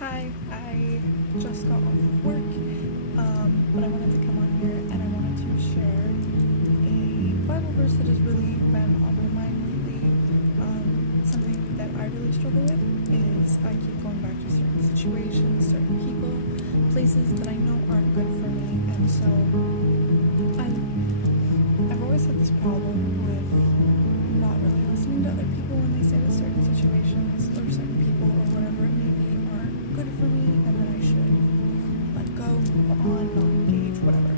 Hi, I just got off of work, but I wanted to come on here and I wanted to share a Bible verse that has really been on my mind lately. Something that I really struggle with is I keep going back to certain situations, certain people, places that I know aren't good for me, and so I've always had this problem with not really listening to other people when they say that certain situations or certain people or whatever it may be aren't good for me, and that I should let go, move on, not engage, whatever.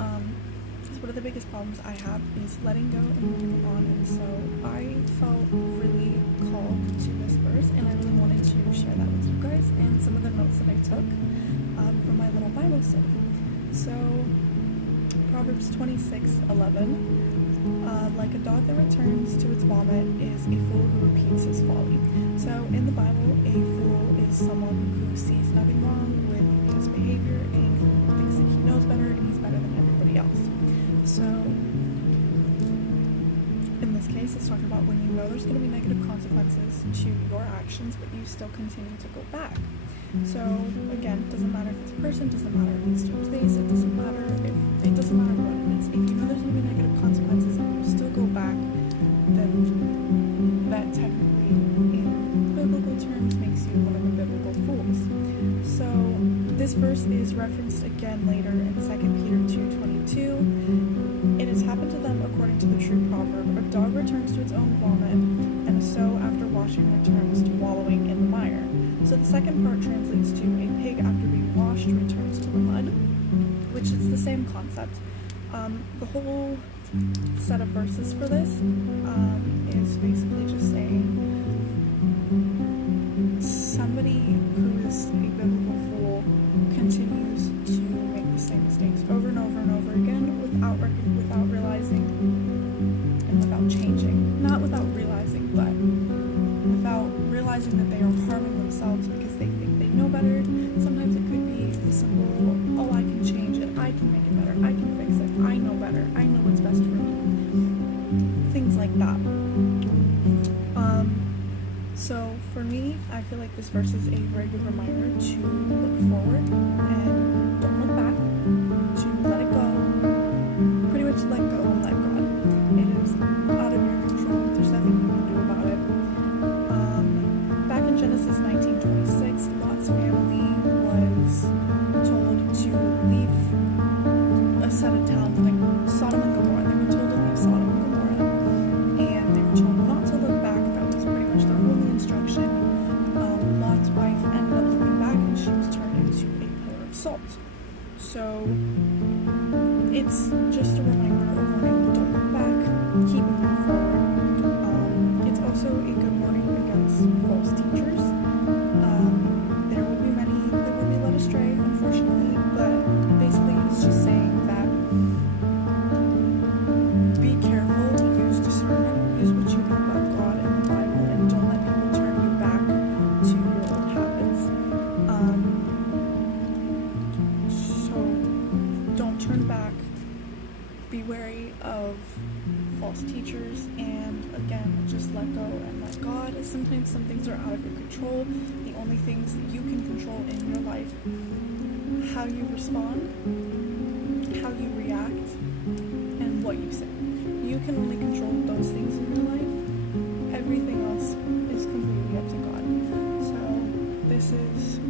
So one of the biggest problems I have is letting go and moving on, and so I felt really called to this verse, and I really wanted to share that with you guys and some of the notes that I took from my little Bible study. So Proverbs 26:11. Like a dog that returns to its vomit is a fool who repeats his folly. So in the Bible, a fool is someone who sees nothing wrong with his behavior and who thinks that he knows better and he's better than everybody else. So in this case, it's talking about when you know there's going to be negative consequences to your actions, but you still continue to go back. So again, it doesn't matter if it's a person, doesn't matter if it's to a place, it doesn't matter what it is. If you know there's going to be negative consequences and you still go back, then that technically, in biblical terms, makes you one of the biblical fools. So this verse is referenced again later in 2 Peter 2:22. It has happened to them according to the true proverb: a dog returns to its own vomit, and a sow after washing returns to wallowing in the mire. So the second part translates to a pig after being washed returns to the mud, which is the same concept. The whole set of verses for this is basically just saying somebody who is a biblical fool continues to make the same mistakes over and over and over again without realizing and without changing. Not without realizing, but without realizing that they are harming themselves because they think they know better. Sometimes it could be the simple, oh, I can change it, I can make it better, I can fix it, I know better, I know what's best for me. Things like that. So for me, I feel like this verse is a very good reminder to look forward and don't look back, to let it go, pretty much let go and let God. It is out of your control. There's nothing you can do about it. Back in Genesis 19:26, Lot's family was told to leave a set of towns like Sodom and Gomorrah. They were told to leave Sodom and Gomorrah, and they were told not to look back. That was pretty much their only instruction. Lot's wife ended up looking back, and she was turned into a pillar of salt. So it's just a reminder, a warning: don't look back, keep moving forward. It's also a good warning against false teachers. There will be many that will be led astray, unfortunately, but basically it's just saying that be careful, use discernment, use what you know about God and the Bible, and don't let people turn you back to your old habits. So don't turn back, be wary of false teachers, and again, just let go and let God. Sometimes some things are out of your control. The only things that you can control in your life, how you respond, how you react, and what you say. You can only control those things in your life. Everything else is completely up to God. So this is